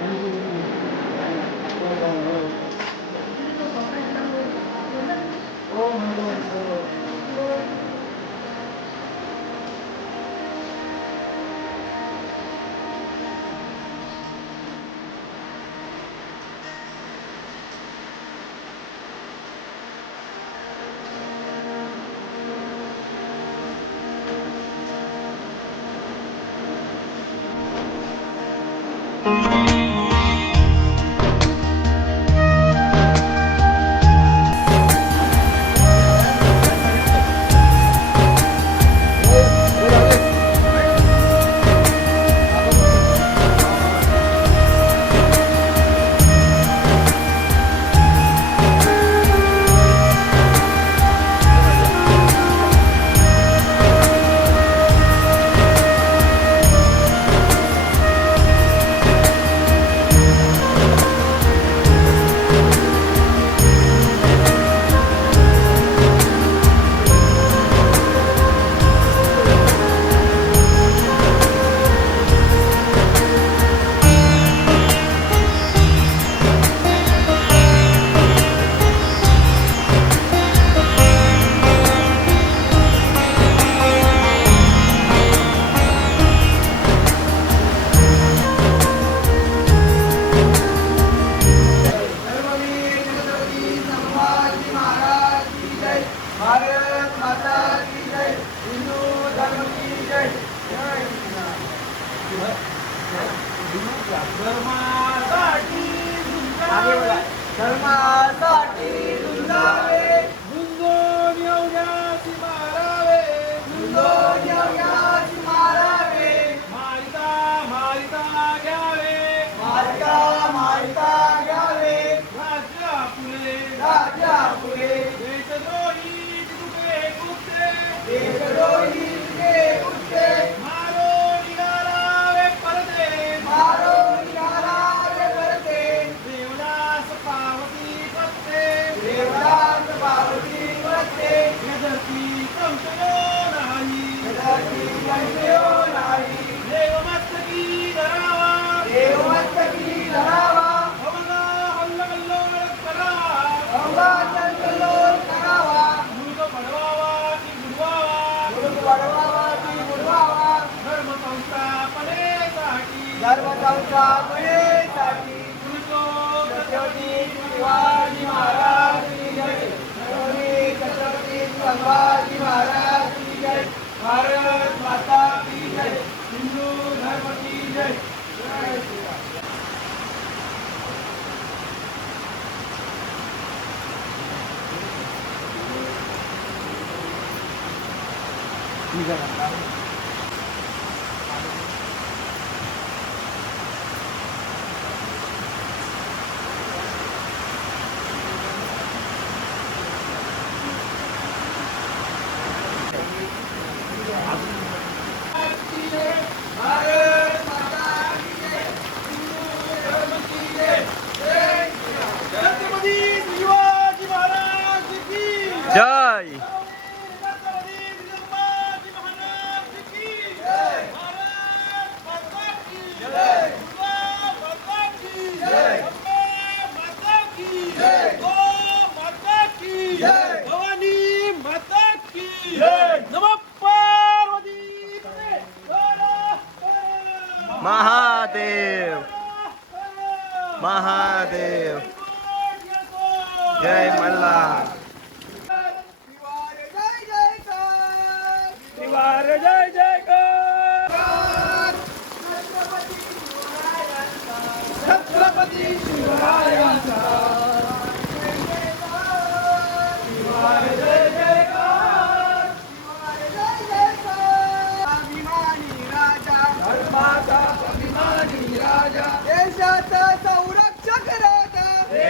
嗯好 धर्मासाठी धर्मासाठी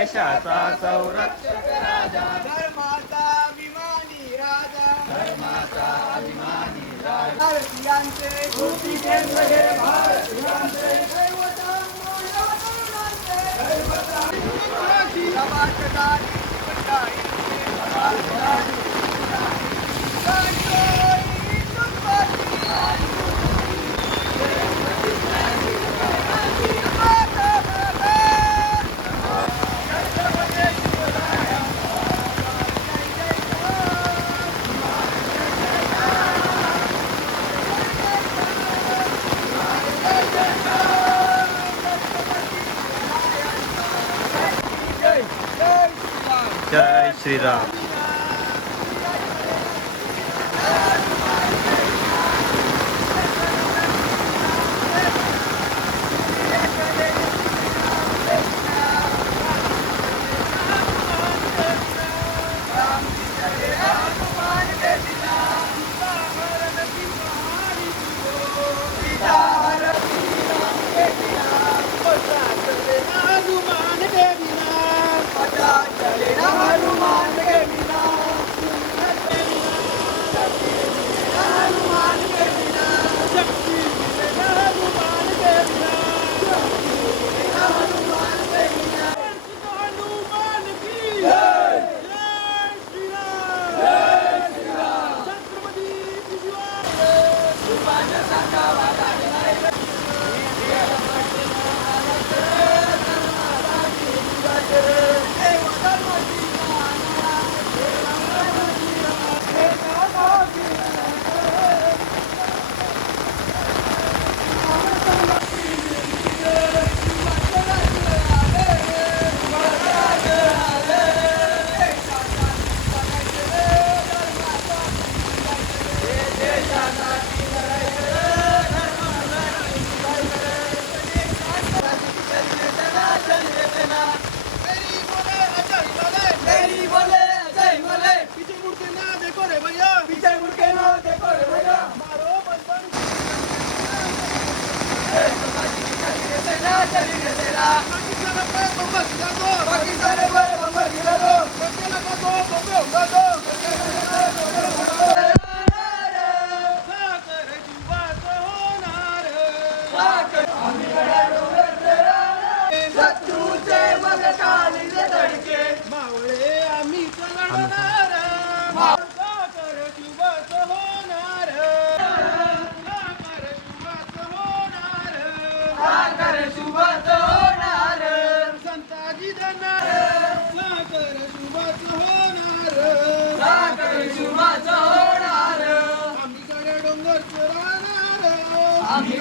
देशाचा संरक्षक राजा धर्माचा अभिमानी राजा धर्माचा अभिमानी राजा भारतीयांचे कृती केंद्र हे भारतीयांचे दैवतांचे दैवता 对的。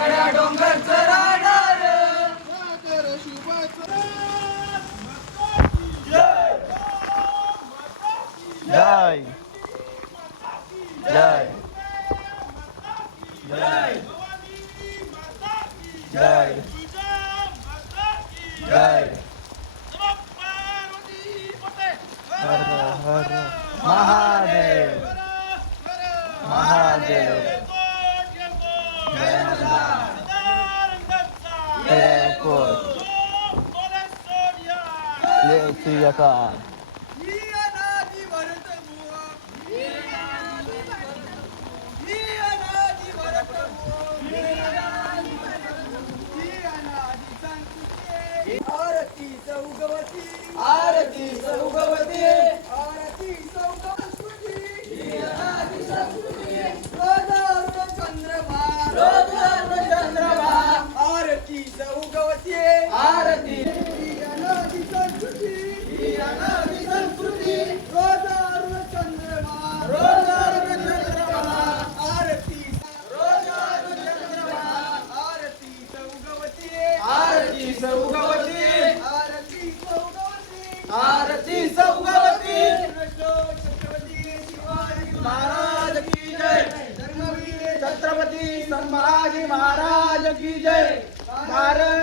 गड्या जय. याचा आरती सौगवती आरती सौगवती संभाजी महाराज की जय। भारत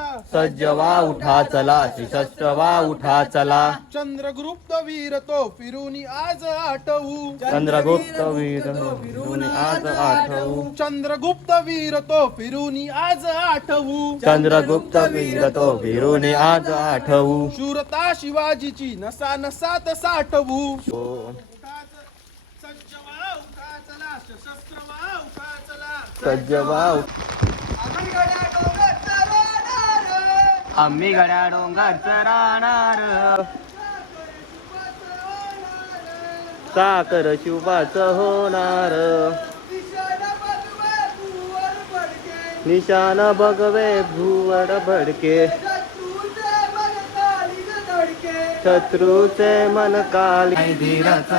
चला सशस्त्र वा उठा चला सज्ज वा उठा चला. चंद्रगुप्त वीर तो फिरून आज आठवू. चंद्रगुप्त वीर फिरून आज आठवू. चंद्रगुप्त वीर तो फिरून आज आठवू. चंद्रगुप्त वीर तो फिरून आज आठवू. शूरता शिवाजीची नसा नसात साठवू. हो. सज्ज वा उठा चला सशस्त्र वा उठा चला. सज्ज वा उठ- आम्ही गड्या डोंगरचा राहणार. आम्ही गड्या डोंगर राहणार साकर शिवाच होणार. निशान बघवे भुवड भडके. शत्रूचे मन काली धीराचा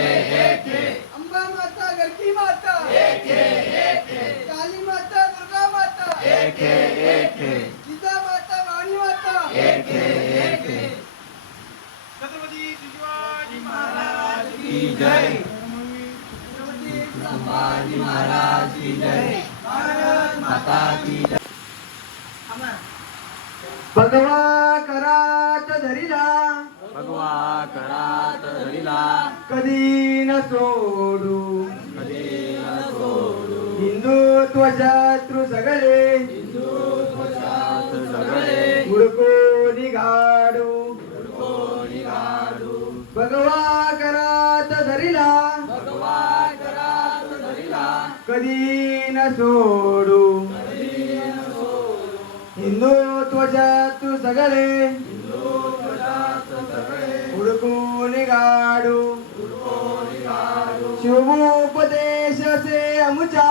जय. महाराज की जय. माता की जय. कधी न सोडू? हिंदुत्व शत्रू सगळे. हुडको निघाडू शुभोपदेश से अमुचा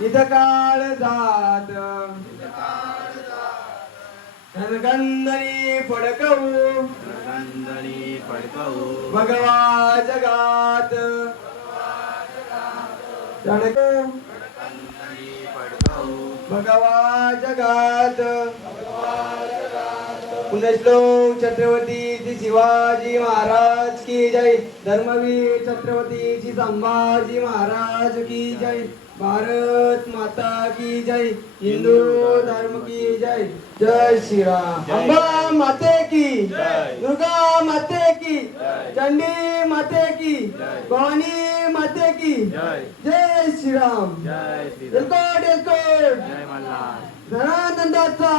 इथं काळ जात धनगंधनी फडकवू. भगवा जगात भगवा जगात. पुण्यश्लोक छत्रपती श्री शिवाजी महाराज की जय. धर्मवीर छत्रपती श्री संभाजी महाराज की जय. भारत माता की जय. हिंदू धर्म की जय. जय श्रीराम राम. अंबा माते. की जय. दुर्गा माते की जय. चंडी माते की जय. भवानी माते की जय. जय श्रीराम. जय श्रीराम. एलकोट एलकोट जय मल्हार. धनानंदाचा.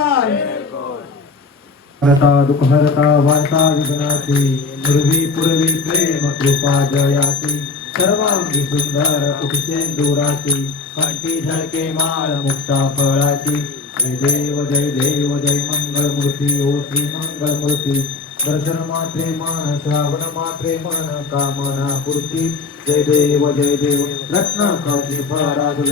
हरता दुःखहरता वार्ता विघ्नाची पूर्वी पूर्वी प्रेम कृपा जयाची. सर्वांगी सुंदर कुटसेंदुराची कंठी झळके माळ मुक्ता फळाची. जय देव जय देव जय मंगळ मूर्ती ओ श्री मंगळ मूर्ती दर्शन मात्रे मन श्रावण मात्रे मन कामना पूर्ती. जय देव जय देव. रत्न कवची फळा तुझ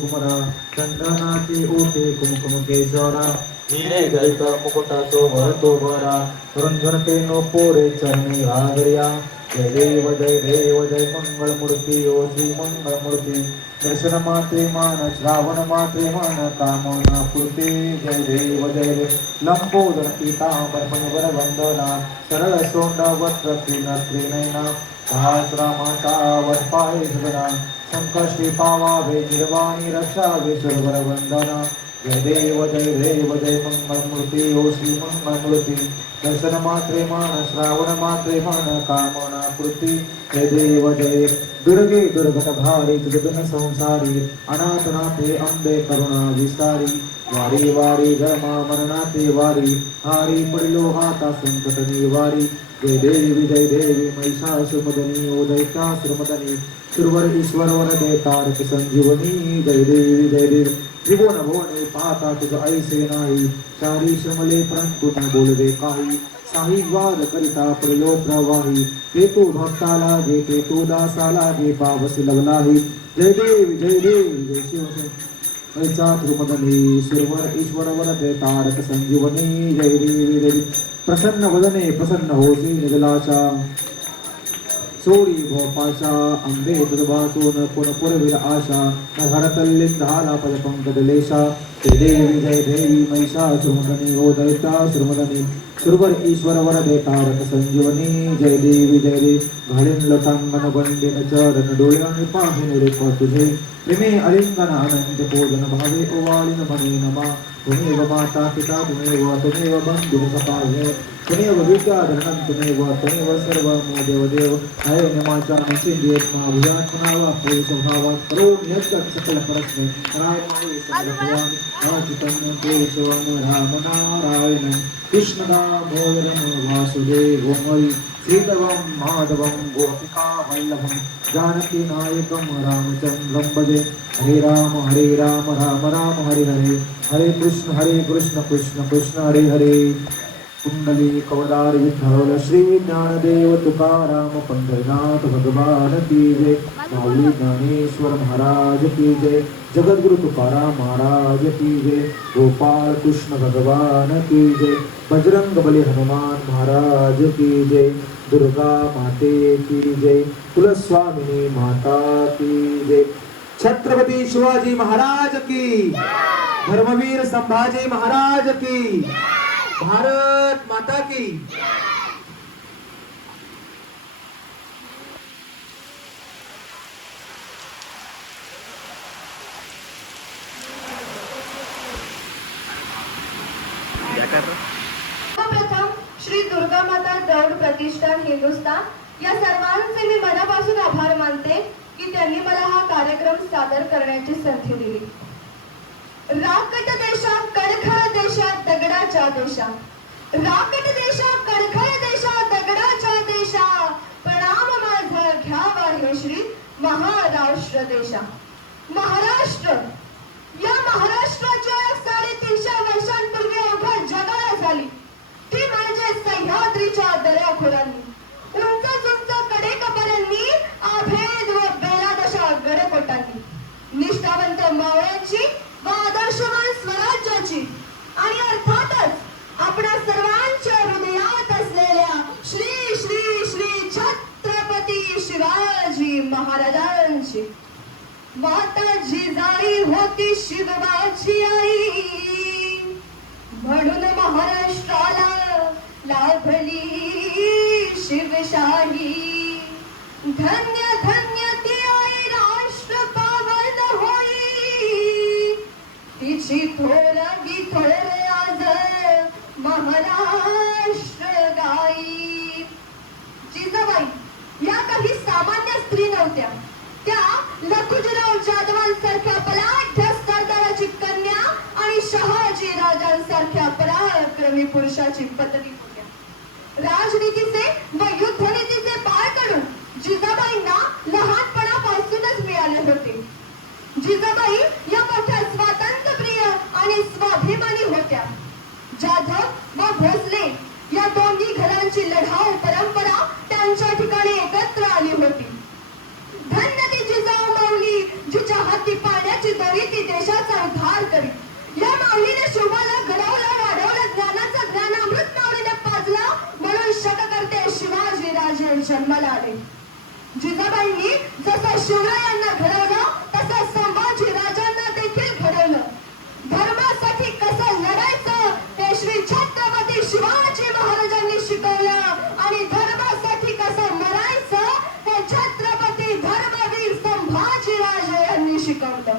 कुमरा. चंदनाचे ओटे कुमकुम केशरा हिरे तो भरतो भरा बरा रंजनते नो पोरे चरणी घागर्या जय देव जय देव जय मंगळ मूर्ती ओ श्री मंगळ मूर्ती दर्शन माते मान श्रावण माते मान कामना पूर्ती जय देव जय देव। लंबोदर पीतांबर मणिवर वंदना। सरळ सोंड वस्त्र त्रिनयना सहस्रमाता वत्पाय सुगना संकष्टी पावावे निर्वाणी रक्षावे सर्वरवंदना जय देव जय देव जय मंगलमूर्ती ओ श्री मंगलमूर्ती। दर्शन मात्रे मान श्रावण मात्रे मान कामना कृती हे देव जय। दुर्गे दुर्गत भारी तुझबिन संसारी अनाथनाथे अंबे करुणा विसारी वारी वारी गमा मरणाते वारी। हारी पडलो हाता संकट निवारी जय देवी जय देवी महिषासुमदनी ओ दैत्यासुरमदनी सुरवर ईश्वर वरदे तारक संजीवनी। जय देवी जय देवी। त्रिभुवन भुवने पाहता तुझ ऐसे नाही चारी श्रमले परंतु न बोलवे काही साही वाद करिता पडलो प्रवाही ते तू भक्ताला गे ते तू दासाला गे पावस लवलाही जय देवी जय देवी जय शिव ऐचा त्रिमदनी सुरवर ईश्वर वरदे तारक संजीवनी जय देवी देवी. प्रसन्न वदने प्रसन्न होसी निगलाचा सोडी भोपाशा अंबे दुर्भाचून पुन पुरवीर आशा नघडतल्लीन धाला पद पंकजलेशा जय देवी जय देवी महिषा सुरमदनी ओ दैता सुरमदनी सुरवर ईश्वर वर दे तारक संजीवनी जय देवी जय देवी घालीन लटांगण बंदिन चरण डोळ्याने पाहिन रे तुझे प्रेमे अलिंगन अनंत पूजन भावे ओवाळीन मने नमा त्वमेव माता पिता त्वमेव त्वमेव बंधु सपाये त्वमेव विद्याधरणं त्वमेव त्वमेव सर्वमो देव देव हय नमाचा नसिद्येत मा भुजात्मनावा पुरुषभावात् करोमि यद्यत् सकल परस्मै रामाय सर्वभवामि अच्युतं केशवं राम नारायणं कृष्णदामोदरं वासुदेवमयि सीतवं माधवं गोपिका वल्लभं जानकी नायकं रामचन्द्रं भजे हरे राम हरे राम राम राम हरे हरे। हरे कृष्ण हरे कृष्ण कृष्ण कृष्ण हरे हरे। कुंडली कवदार विठ्ठल श्री ज्ञानदेव तुकाराम पंढरनाथ भगवान की जय माऊली ज्ञानेश्वर महाराज की जय जगद्गुरु तुकाराम महाराज की जय गोपाल कृष्ण भगवान की जय बजरंग बली हनुमान महाराज की जय दुर्गा माते की जय कुलस्वामिनी माता की जय छत्रपती शिवाजी महाराज की। धर्मवीर संभाजी महाराज की। भारत माता की। सर्वप्रथम श्री दुर्गा माता दौड प्रतिष्ठान हिंदुस्तान या सर्वांचे मी मनापासून आभार मानते की त्यांनी मला हा कार्यक्रम सादर करण्याची संधी दिली. राकट देशा दगडाच्या देशा. राकट देशा कडखळ देशा दगडाच्या देशा. प्रणाम माझा घ्यावा हे श्री महाराष्ट्र देशा. महाराष्ट्र. या महाराष्ट्राच्या साडेतीनशे वर्षांपूर्वी अवघ्या जगाला झाली. ती म्हणजे सह्याद्रीच्या दऱ्याखोरांनी उंच उंच कडेकपाऱ्यांनी आभेद व बेलादशा गडकोटांनी. निष्ठावंत मावळ्यांची व आदर्शवान स्वराज्याची आणि अर्थातच आपण सर्वांच्या हृदयात असलेल्या श्री श्री श्री छत्रपती शिवाजी महाराजांची. माता जिजाई होती शिवबाची आई. म्हणून महाराष्ट्राला लाभली शिवशाही. धन्य धन्य ती आई राष्ट्र पावन होई. तिची थोरगी आज महाराष्ट्र गाई जिजाबाई या काही सामान्य स्त्री नव्हत्या. त्या लखुजीराव जाधवांसारख्या बलाढ्य सरदाराची कन्या आणि शहाजी राजांसारख्या पराक्रमी पुरुषाची पत्नी होत्या. राजनीतीचे व युद्धनीतीचे पाळकडू जिजाबाईंना लहानपणापासूनच मिळाले होते. जिजाबाई या मोठ्या स्वात आणि स्वाभिमानी होत्या. जाधव व भोसले या दोन्ही घरांची लढाऊ परंपरा त्यांच्या ठिकाणी एकत्र आली होती. धन्य ती जिजाऊ माऊली जिच्या हाती पाण्याची दोरी ती देशाचा उद्धार करी या माऊलीने शोभाला घडवला वाढवला ज्ञानाचा ज्ञान अमृत माऊलीने पाजला. म्हणून शककर्ते शिवाजी राजे जन्माला आले. जिजाबाईंनी जसं शिवरायांना घडवलं शिकवलं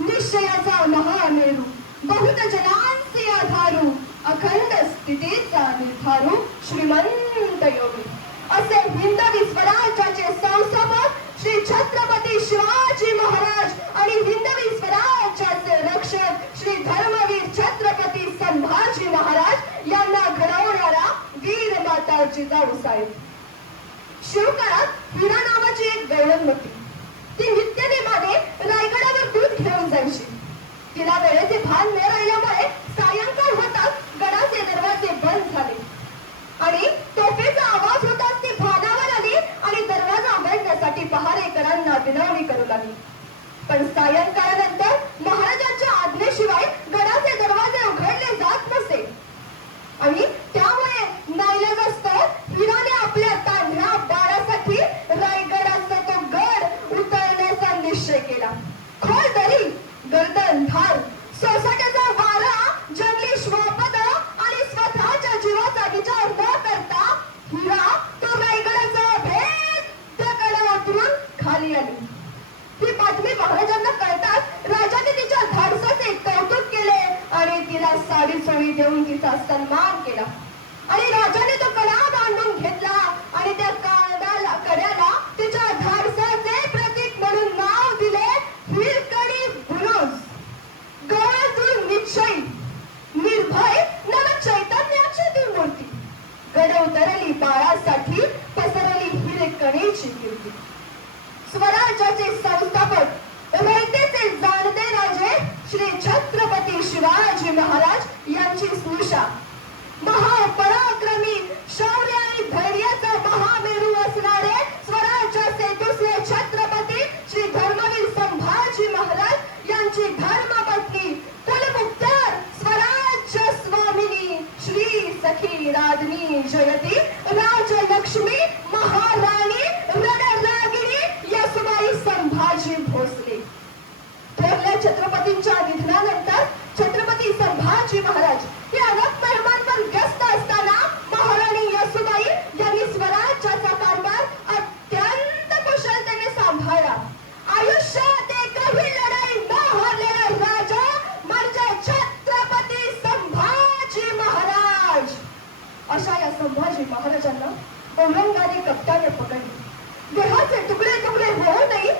निश्चयाचा महामेरू बहुत जनांचे आधारू अखंड स्थितीचा निर्धारू श्रीमंत योगी. असे हिंदवी स्वराज्याचे संस्थापक श्री छत्रपती शिवाजी महाराज आणि हिंदवी स्वराज्याचे रक्षक श्री धर्मवीर छत्रपती संभाजी महाराज यांना घडवणारा वीर माता जिजाऊ साहेब. शिवकाळात हिरा नावाची एक गवळण होती तिला वेळेचे भान न राहिल्यामुळे सायंकाळ होताच गडाचे दरवाजे बंद झाले. आणि तोफेचा आवाज होताच ती भानावर आली आणि दरवाजा उघडण्यासाठी पहारेकरांना विनवणी करू लागली. पण सायंकाळानंतर महाराजांच्या आज्ञेशिवाय गडाचे दरवाजे उघडले जात नसे आणि त्यामुळे नाईलाजास्तव हिराने आपल्या तांढऱ्या बाळासाठी रायगडाचा तो गड उतरण्याचा निश्चय केला खोल दरी भाव सोसाट्याचा वारा जंगली श्वापद आणि स्वतःच्या जीवाचा विचार न करता हिरा तो रायगडाचा भेद त्या गडावर खाली आली. ही बातमी महाराजांना कळताच राजाने तिच्या धाडसाचे कौतुक केले आणि तिला साडी चोळी देऊन तिचा सन्मान केला. आणि राजाने तो कडा बांधून घेतला आणि त्या कडाला कड्याला तिच्या धाडसाचे प्रतीक म्हणून नाव दिले हिरकणी बुरुज गवळातून निश्चयी निर्भय नव चैतन्याची ती मूर्ती गड उतरली बाळासाठी पसरली हिरकणीची कीर्ती स्वराज्याचे संस्थापक रयतेचे जाणते राजे श्री छत्रपती शिवाजी महाराज यांची स्नुषा महापराक्रमी शौर्य आणि धैर्याचा महामेरू असणारे सखी राजनी जयती राजलक्ष्मी महाराणी रणरागिणी यसुबाई संभाजी भोसले. थोरल्या छत्रपतींच्या निधनानंतर छत्रपती संभाजी महाराज या महाराजांना औरंगाने कप्ताने पकडले. देहाचे तुकडे तुकडे होऊनही राजांनी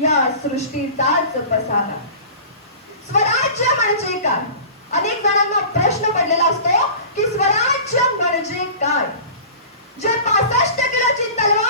या सृष्टीचाच पसारा. स्वराज्य म्हणजे काय? अनेक जणांना प्रश्न पडलेला असतो की स्वराज्य म्हणजे काय? जे पासष्ट किलोची तलवार